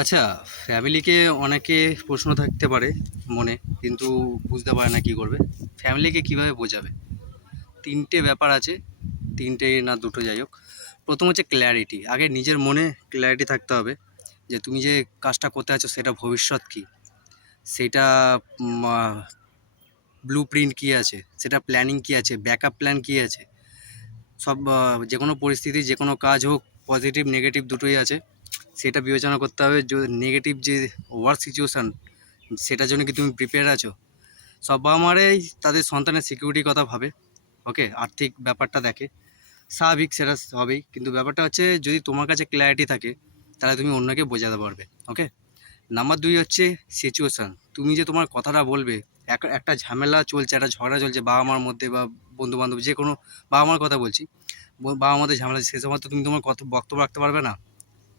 আচ্ছা, ফ্যামিলিকে অনেকে প্রশ্ন থাকতে পারে মনে, কিন্তু বুঝতে পারে না কি করবে। ফ্যামিলিকে কিভাবে বোঝাবে? ৩টে ব্যাপার আছে, ৩টে না ২টো যাই হোক। প্রথম হচ্ছে ক্ল্যারিটি। আগে নিজের মনে ক্ল্যারিটি থাকতে হবে যে তুমি যে কাজটা করতে যাচ্ছ সেটা ভবিষ্যৎ কী? সেটা ব্লু প্রিন্ট কী আছে, সেটা প্ল্যানিং কী আছে, ব্যাকআপ প্ল্যান কী আছে। সব যে কোনো পরিস্থিতি, যে কোনো কাজ হোক, পজিটিভ নেগেটিভ দুটোই আছে। সেটা বিবেচনা করতে হবে। নেগেটিভ যে ওয়ার্ক সিচুয়েশান, সেটার জন্য কি তুমি প্রিপেয়ার আছো? সব বাবা মারাই তাদের সন্তানের সিকিউরিটির কথা ভাবে, ওকে, আর্থিক ব্যাপারটা দেখে, স্বাভাবিক, সেটা হবেই। কিন্তু ব্যাপারটা হচ্ছে যদি তোমার কাছে ক্ল্যারিটি থাকে তাহলে তুমি অন্যকে বোঝাতে পারবে, ওকে। নাম্বার ২ হচ্ছে সিচুয়েশান। তুমি যে তোমার কথাটা বলবে, একটা ঝামেলা চলছে, একটা ঝগড়া চলছে বাবা মার মধ্যে বা বন্ধুবান্ধব, যে কোনো, বাবা মার কথা বলছি, বাবা মাদের ঝামেলা, সে সময় তো তুমি তোমার বক্তব্য রাখতে পারবে না।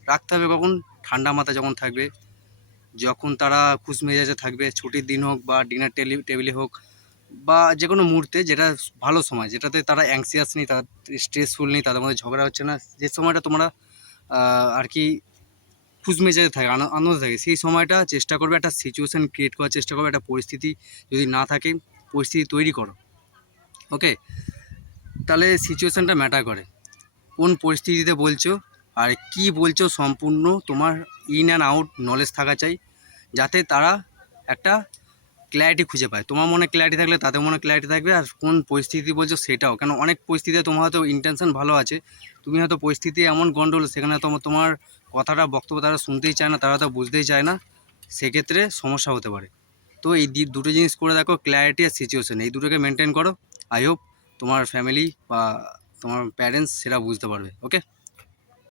রাখতে হবে কখন? ঠান্ডা মাথা যখন থাকবে, যখন তারা খুশ মেজাজে থাকবে, ছুটির দিন হোক বা ডিনার টেবিলে হোক, বা যে কোনো মুহূর্তে, যেটা ভালো সময়, যেটাতে তারা অ্যাংসিয়াস নেই, তারা স্ট্রেসফুল নেই, তাদের মধ্যে ঝগড়া হচ্ছে না, যে সময়টা তোমরা আর কি খুশ মেজাজে থাকে, আনন্দ থাকে, সেই সময়টা চেষ্টা করবে একটা সিচুয়েশান ক্রিয়েট করার চেষ্টা করবে। একটা পরিস্থিতি যদি না থাকে, পরিস্থিতি তৈরি করো, ওকে। তাহলে সিচুয়েশানটা ম্যাটার করে, কোন পরিস্থিতিতে বলছো আর কি বলছো, সম্পূর্ণ তোমার ইন অ্যান্ড আউট নলেজ থাকা চাই, যাতে তারা একটা ক্ল্যারিটি খুঁজে পায়। তোমার মনে ক্ল্যারিটি থাকলে তাদের মনে ক্ল্যারিটি থাকবে। আর কোন পরিস্থিতি বলছো সেটাও, কেন অনেক পরিস্থিতিতে তোমার হয়তো ইন্টেনশন ভালো আছে, তুমি হয়তো পরিস্থিতি এমন গন্ডগোল, সেখানে তোমার কথাটা, বক্তব্য তারা শুনতেই চায় না, তারা হয়তো বুঝতেই চায় না, সেক্ষেত্রে সমস্যা হতে পারে। তো এই দুটো জিনিস করে দেখো, ক্ল্যারিটি আর সিচুয়েশন, এই দুটোকে মেনটেন করো। আই হোপ তোমার ফ্যামিলি বা তোমার প্যারেন্টস সেটা বুঝতে পারবে, ওকে।